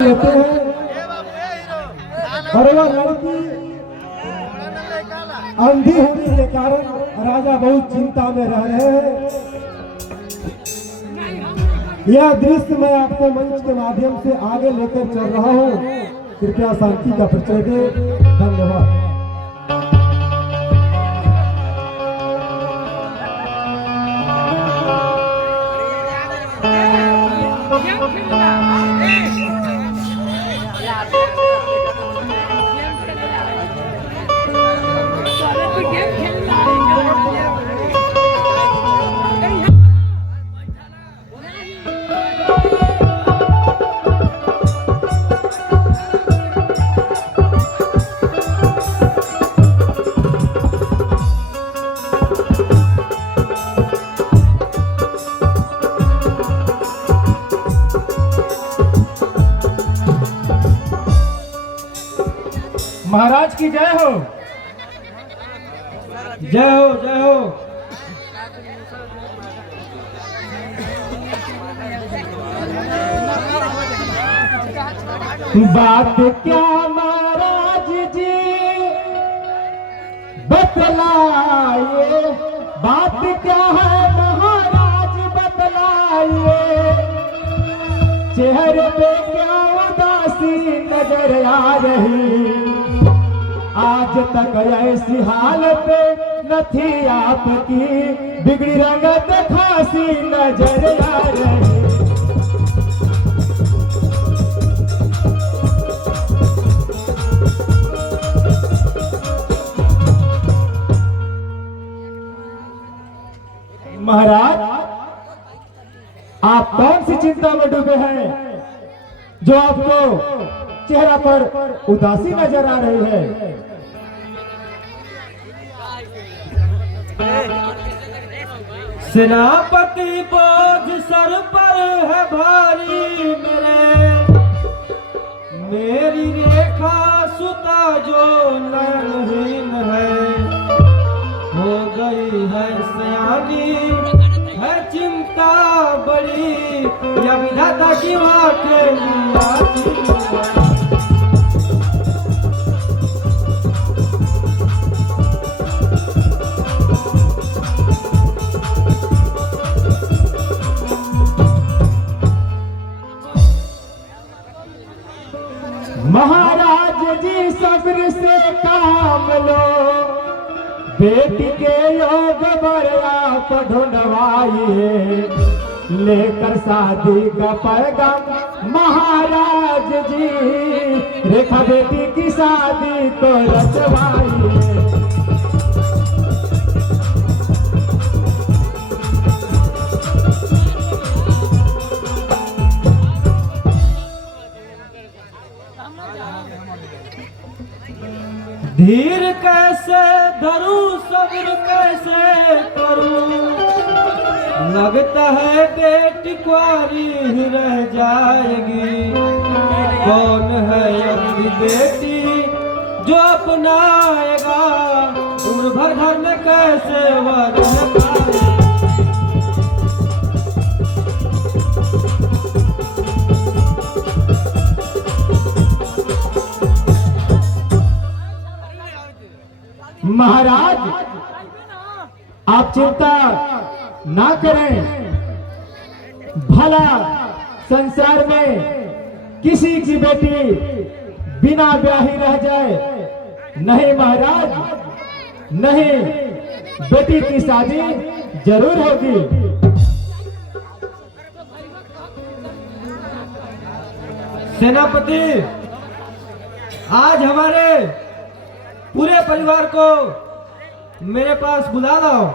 लेते हैं और वह लड़की अंधी होने के कारण राजा बहुत चिंता में रह रहे हैं। यह दृश्य मैं आपको मंच के माध्यम से आगे लेकर चल रहा हूँ। कृपया शांति का परिचय दे। धन्यवाद। महाराज की जय हो, जय हो, जय हो। बात क्या महाराज जी बतलाइए, बात क्या है महाराज बतलाइए। चेहरे पे क्या उदासी नजर आ रही, आज तक ऐसी हालत न थी आपकी, बिगड़ी रंगत खासी नजर आ रही। महाराज, आप कौन सी चिंता में डूबे हैं जो आपको चेहरा पर उदासी नजर आ रही है? सेनापति बोझ सर पर है भारी मेरी रेखा सुता जो नयनहीन है, हो गई है सयानी है चिंता बड़ी, या विधाता की वाट महाराज जी सब्र से काम लो, बेटी के योग बर आप ढूंढवाइए, लेकर शादी का पैगाम महाराज जी, रेखा बेटी की शादी तो रचवाइए। धीर कैसे धरूं सब्र कैसे करूं, लगता है बेटी कुंवारी ही रह जाएगी। कौन है अपनी बेटी जो अपनाएगा, उम्र भर घर में कैसे वह रह पाएगा। महाराज, आप चिंता ना करें, भला संसार में किसी की बेटी बिना ब्याही रह जाए? नहीं महाराज, नहीं, बेटी की शादी जरूर होगी। सेनापति, आज हमारे पूरे परिवार को मेरे पास बुला लाओ।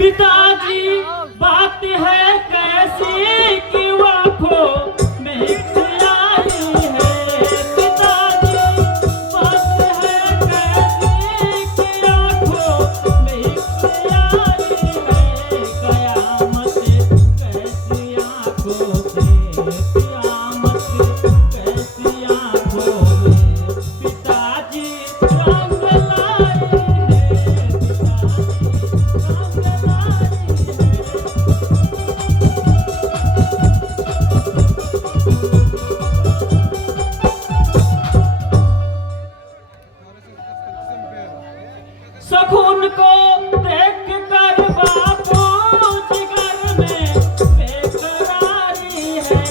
पिताजी बात है कैसी कि आंखों में आई है। पिताजी बात है कैसी कि आंखों में आई है। कयामत कैसी आंखों से, कयामत कैसी आंखों में पिताजी रंग लाई है। पिताजी सखून को देख कर बापू जिगर में बेकरारी है।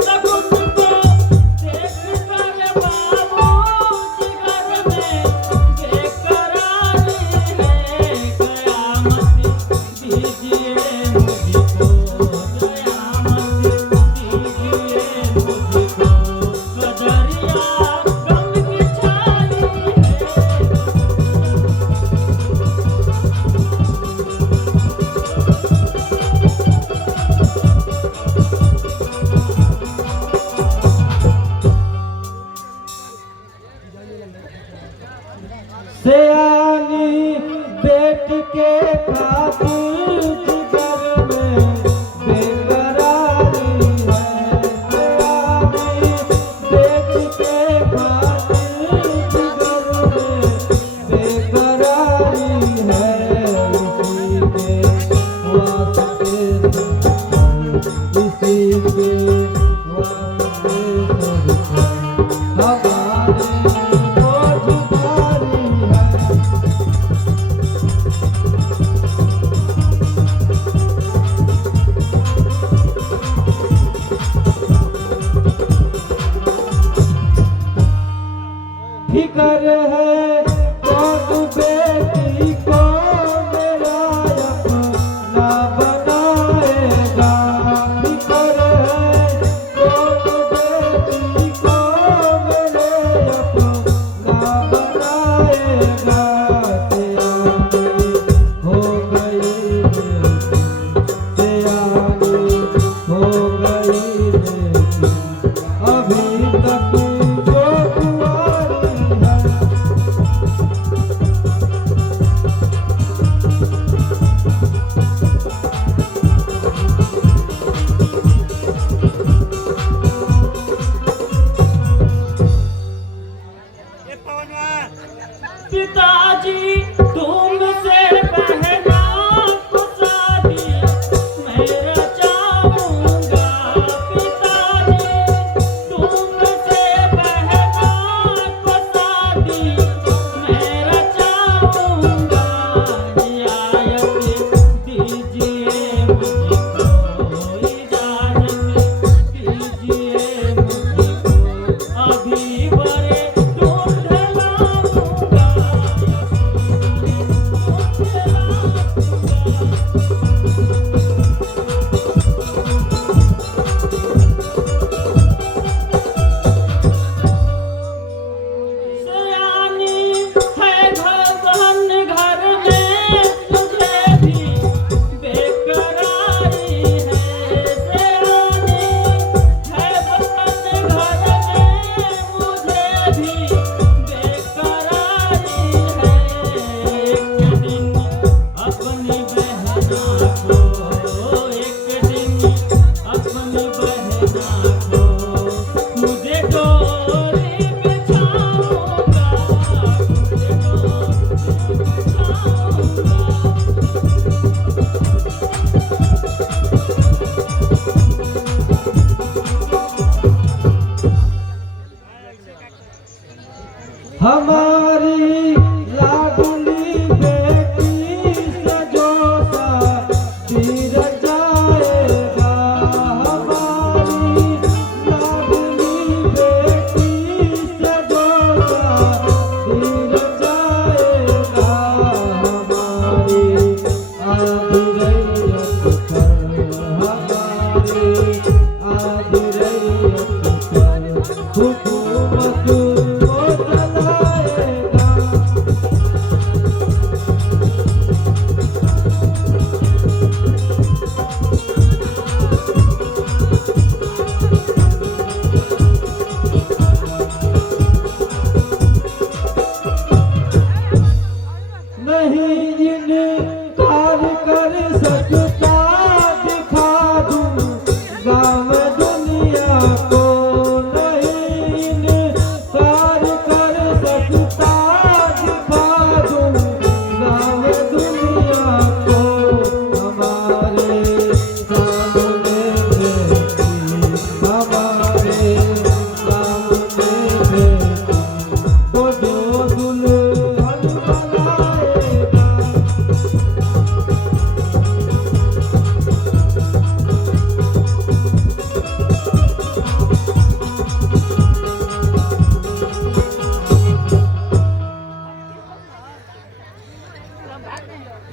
सखून को देख कर बापू जिगर में बेकरारी है। कयामत दीजिए मुझको, कयामत दीजिए मुझको, कदरिया गम की छाई है। सयानी बेट के खातिर जिगर में बेकरारी है। सयानी बेट के खातिर जिगर में बेकरारी है। इसी के वास्ते इसी के वास्ते हमारे बोझ भारी है।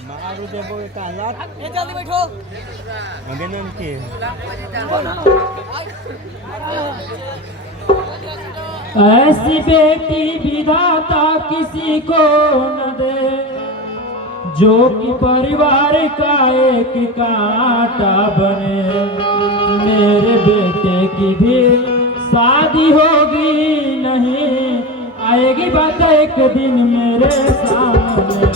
मारू देबो काला ए जल्दी बैठो अंगेनन के ऐसी बेटी विधाता किसी को न दे जो कि परिवार का एक कांटा बने। मेरे बेटे की भी शादी होगी नहीं, आएगी बात एक दिन मेरे सामने।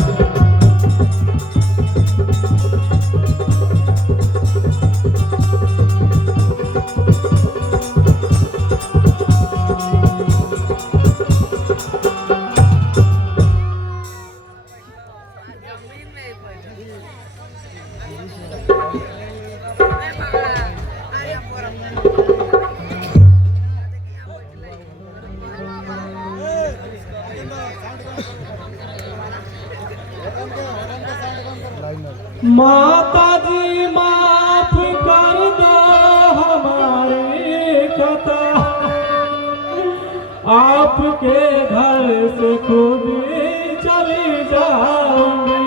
माता जी माफ कर दो हमारी खता, आपके घर से खुद ही चली जाऊंगी।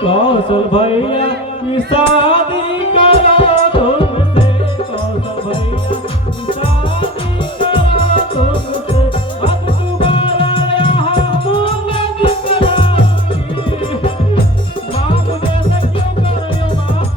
कौशल भैया की शादी करो तुमसे, कौशल भैया की शादी करो तुमसे। अब दोबारा यहाँ मुँह न दिखाऊंगी। बाप जैसे क्यों कर रही हो बाप?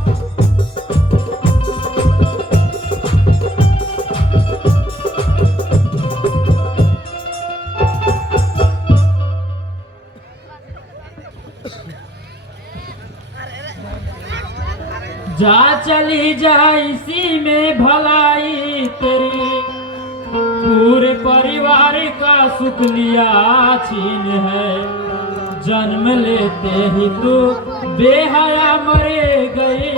जा चली जा इसी में भलाई तेरी, पूरे परिवार का सुख लिया छीन है। जन्म लेते ही तू बेहया मरे गई,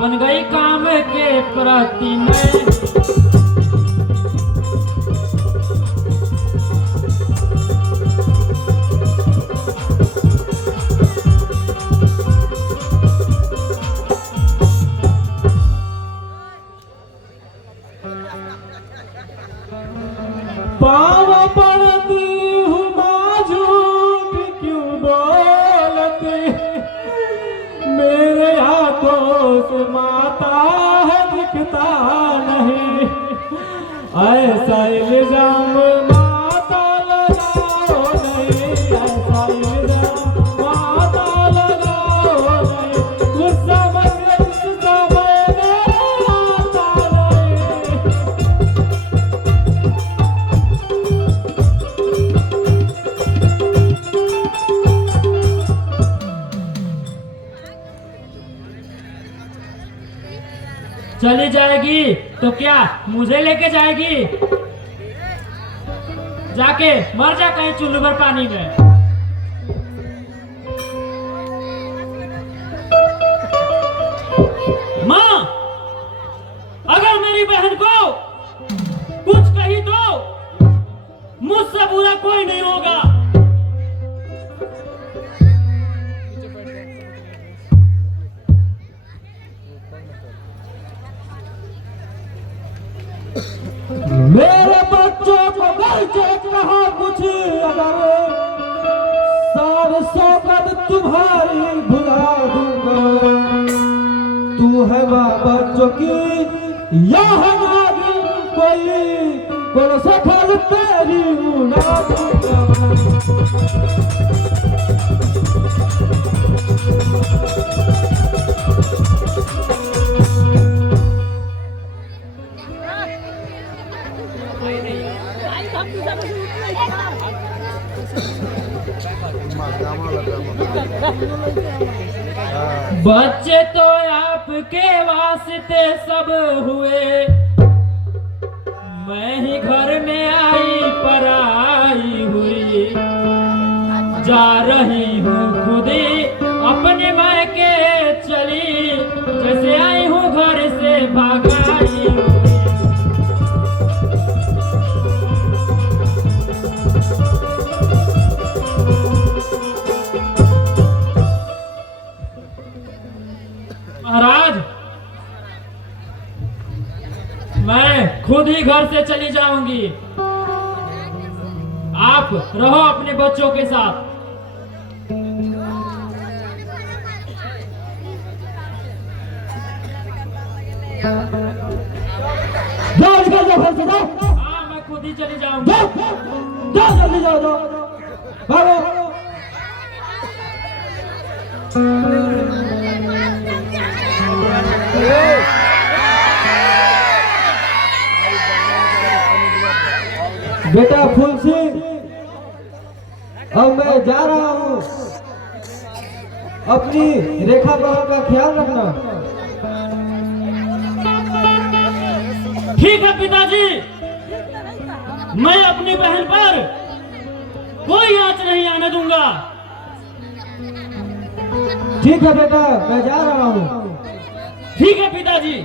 बन गई काम के प्रति नए। पाव पड़ती हूँ माँ झूठ क्यों बोलती, मेरे हाथों से माता है दिखता नहीं। ऐसा इल्जाम माता लगाओ नहीं, ऐसा इल्जाम माता लगाओ नहीं। गुस्सा मुझसे गुस्सा मैंने आता नहीं। चली जाएगी तो क्या मुझे लेके जाएगी? जाके मर जा कहीं चुल्लू भर पानी में। माँ, अगर मेरी बहन को कुछ कही तो मुझसे बुरा कोई नहीं होगा। मेरे बच्चों को घर से कहा कुछ अगर, सारे शौकत तुम्हारी भुला दूंगा। तू है माँ बच्चों की या है नागिन कोई, कौन सा फल तेरी उड़ा दूंगा। बच्चे तो आपके वास्ते सब हुए, मैं ही घर में आई पराई हुई। जा रही हूँ खुद ही अपने मायके चली, जैसे आई हूँ घर से भागाई हुई। महाराज, मैं खुद ही घर से चली जाऊंगी, आप रहो अपने बच्चों के साथ। पीछे जाओ। हाँ मैं खुद ही चली जाऊंगा। जाओ जाओ जल्दी जाओ जाओ भागो। बेटा फूल सिंह, अब मैं जा रहा हूँ, अपनी रेखा बहन का ख्याल रखना। ठीक है पिताजी, मैं अपनी बहन पर कोई आंच नहीं आने दूंगा। ठीक है बेटा, मैं जा रहा हूँ। ठीक है पिताजी।